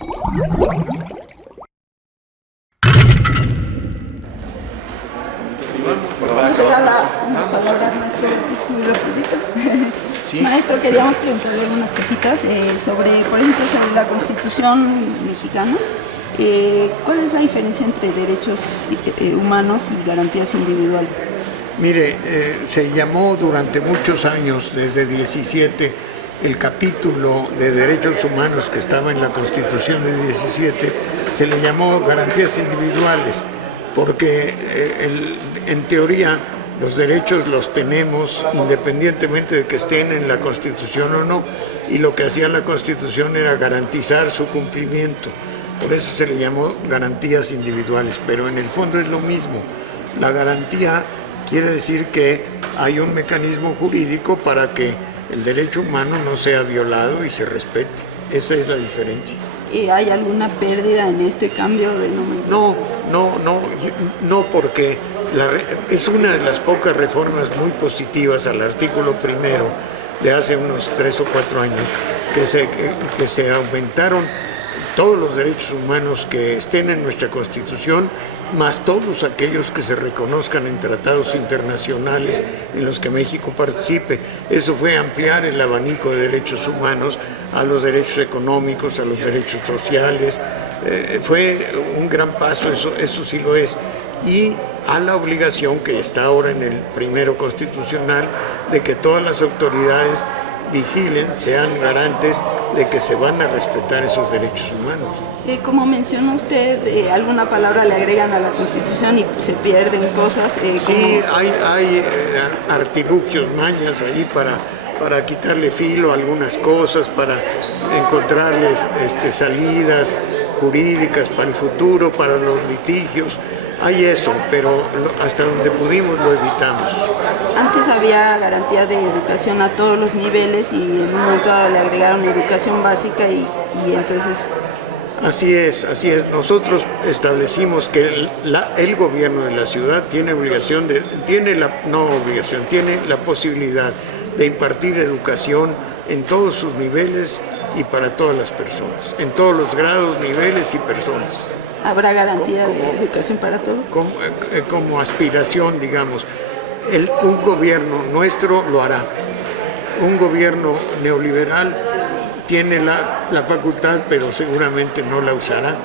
Nos regala unas palabras, maestro, es muy rapidito. Sí. Maestro, queríamos preguntarle algunas cositas sobre, por ejemplo, sobre la Constitución mexicana. ¿Cuál es la diferencia entre derechos humanos y garantías individuales? Mire, se llamó durante muchos años, desde 17, el capítulo de derechos humanos que estaba en la Constitución de 17, se le llamó garantías individuales, porque en teoría los derechos los tenemos independientemente de que estén en la Constitución o no, y lo que hacía la Constitución era garantizar su cumplimiento. Por eso se le llamó garantías individuales, pero en el fondo es lo mismo. La garantía quiere decir que hay un mecanismo jurídico para que el derecho humano no sea violado y se respete. Esa es la diferencia. ¿Y hay alguna pérdida en este cambio de nomenclatura? No, porque es una de las pocas reformas muy positivas al artículo primero de hace unos 3 o 4 años, que se aumentaron todos los derechos humanos que estén en nuestra Constitución, más todos aquellos que se reconozcan en tratados internacionales en los que México participe. Eso fue ampliar el abanico de derechos humanos a los derechos económicos, a los derechos sociales. Fue un gran paso, eso sí lo es. Y a la obligación que está ahora en el primero constitucional de que todas las autoridades vigilen, sean garantes de que se van a respetar esos derechos humanos. Como mencionó usted, alguna palabra le agregan a la Constitución y se pierden cosas. Sí, hay artilugios, mañas ahí para quitarle filo a algunas cosas, para encontrarles salidas jurídicas para el futuro, para los litigios. Hay eso, pero hasta donde pudimos lo evitamos. Antes había garantía de educación a todos los niveles y en un momento le agregaron educación básica y entonces... Así es. Nosotros establecimos que el gobierno de la ciudad tiene la posibilidad de impartir educación en todos sus niveles y para todas las personas, en todos los grados, niveles y personas. ¿Habrá garantía de educación para todos? Como aspiración, digamos. Un gobierno nuestro lo hará. Un gobierno neoliberal tiene la facultad, pero seguramente no la usará.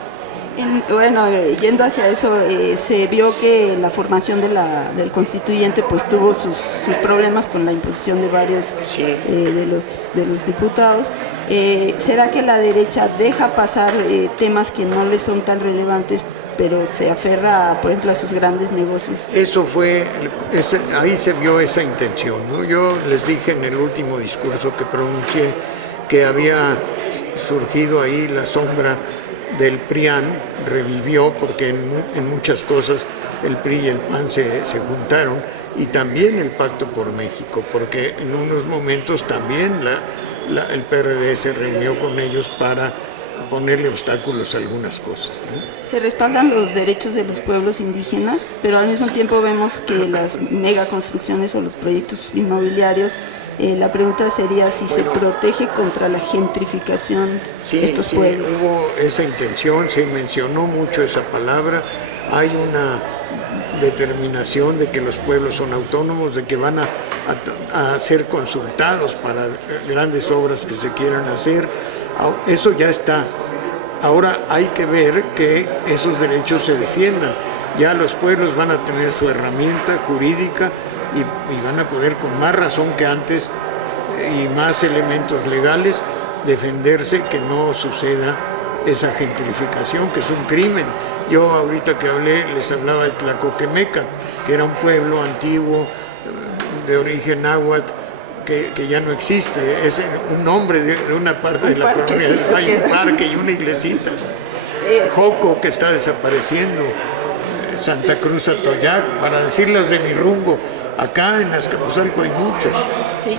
Yendo hacia eso, se vio que la formación del constituyente pues tuvo sus problemas con la imposición de varios de los diputados. ¿Será que la derecha deja pasar temas que no les son tan relevantes, pero se aferra, por ejemplo, a sus grandes negocios? Ahí se vio esa intención, ¿no? Yo les dije en el último discurso que pronuncié que había surgido ahí la sombra del PRIAN, revivió porque en muchas cosas el PRI y el PAN se juntaron, y también el Pacto por México, porque en unos momentos también el PRD se reunió con ellos para ponerle obstáculos a algunas cosas, ¿no? Se respaldan los derechos de los pueblos indígenas, pero al mismo tiempo vemos que las megaconstrucciones o los proyectos inmobiliarios, la pregunta sería si se protege contra la gentrificación de estos pueblos. Sí, hubo esa intención, se mencionó mucho esa palabra, hay una determinación de que los pueblos son autónomos, de que van a ser consultados para grandes obras que se quieran hacer. Eso ya está. Ahora hay que ver que esos derechos se defiendan. Ya los pueblos van a tener su herramienta jurídica y van a poder con más razón que antes y más elementos legales defenderse que no suceda esa gentrificación, que es un crimen. Yo ahorita que hablé les hablaba de Tlacoquemeca, que era un pueblo antiguo de origen náhuatl que ya no existe, es un nombre de una parte de la colonia del Valle, un parque y una iglesita. Joco, que está desapareciendo, Santa Cruz Atoyac, para decir los de mi rumbo. Acá en Azcapotzalco hay muchos. Sí,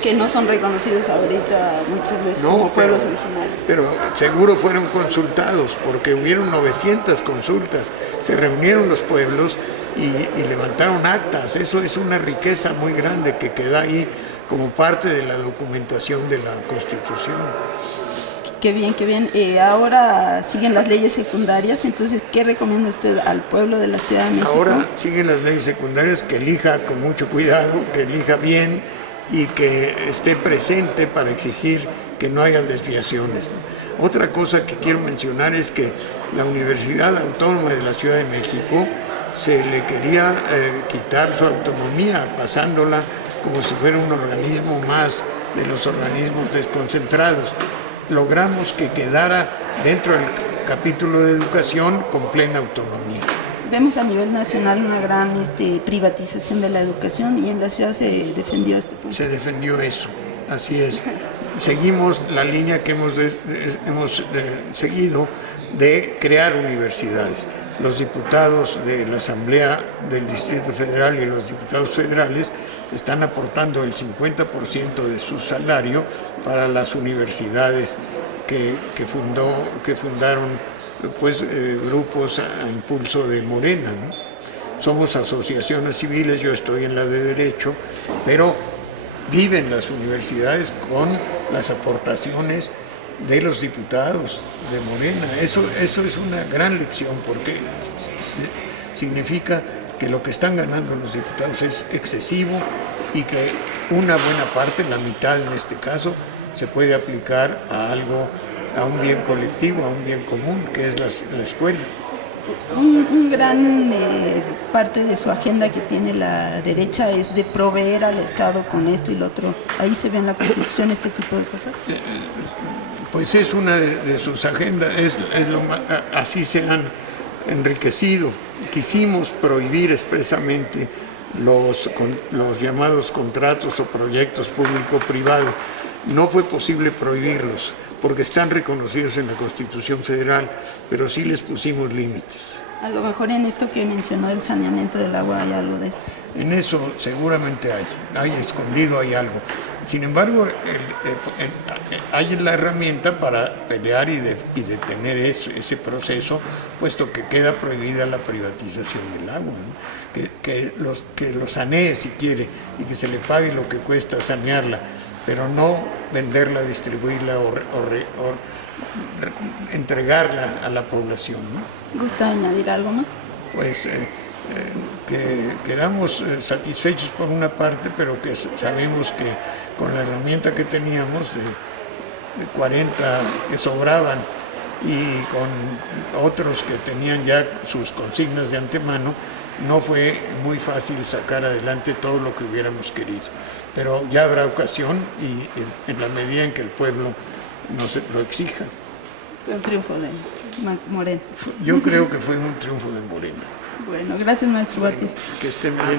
que no son reconocidos ahorita muchas veces como pueblos originarios. Pero seguro fueron consultados, porque hubieron 900 consultas. Se reunieron los pueblos y levantaron actas. Eso es una riqueza muy grande que queda ahí como parte de la documentación de la Constitución. Qué bien, qué bien. Ahora siguen las leyes secundarias, entonces, ¿qué recomienda usted al pueblo de la Ciudad de México? Ahora siguen las leyes secundarias, que elija con mucho cuidado, que elija bien y que esté presente para exigir que no haya desviaciones. Otra cosa que quiero mencionar es que la Universidad Autónoma de la Ciudad de México se le quería quitar su autonomía, pasándola como si fuera un organismo más de los organismos desconcentrados. Logramos que quedara dentro del capítulo de educación con plena autonomía. Vemos a nivel nacional una gran privatización de la educación y en la ciudad se defendió este punto. Se defendió eso, así es. Seguimos la línea que hemos seguido de crear universidades. Los diputados de la Asamblea del Distrito Federal y los diputados federales están aportando el 50% de su salario para las universidades que fundaron pues, grupos a impulso de Morena, ¿no? Somos asociaciones civiles, yo estoy en la de Derecho, pero viven las universidades con las aportaciones de los diputados de Morena. Eso es una gran lección, porque significa que lo que están ganando los diputados es excesivo y que una buena parte, la mitad en este caso, se puede aplicar a algo, a un bien colectivo, a un bien común, que es la escuela. Un gran parte de su agenda que tiene la derecha es de proveer al Estado con esto y lo otro. Ahí se ve en la Constitución este tipo de cosas. Pues es una de sus agendas, así se han enriquecido. Quisimos prohibir expresamente los llamados contratos o proyectos público-privados. No fue posible prohibirlos porque están reconocidos en la Constitución Federal, pero sí les pusimos límites. A lo mejor en esto que mencionó el saneamiento del agua hay algo de eso. En eso seguramente hay escondido, hay algo. Sin embargo, hay la herramienta para pelear y detener ese proceso, puesto que queda prohibida la privatización del agua, ¿no? Que lo sanee si quiere y que se le pague lo que cuesta sanearla, pero no venderla, distribuirla o entregarla a la población, ¿no? ¿Gusta añadir algo más? Pues que quedamos satisfechos por una parte, pero que sabemos que con la herramienta que teníamos, de 40 que sobraban y con otros que tenían ya sus consignas de antemano, no fue muy fácil sacar adelante todo lo que hubiéramos querido. Pero ya habrá ocasión y en la medida en que el pueblo nos lo exija. Fue un triunfo de Morena. Yo creo que fue un triunfo de Morena. Bueno, gracias, maestro Batis. Que estén bien.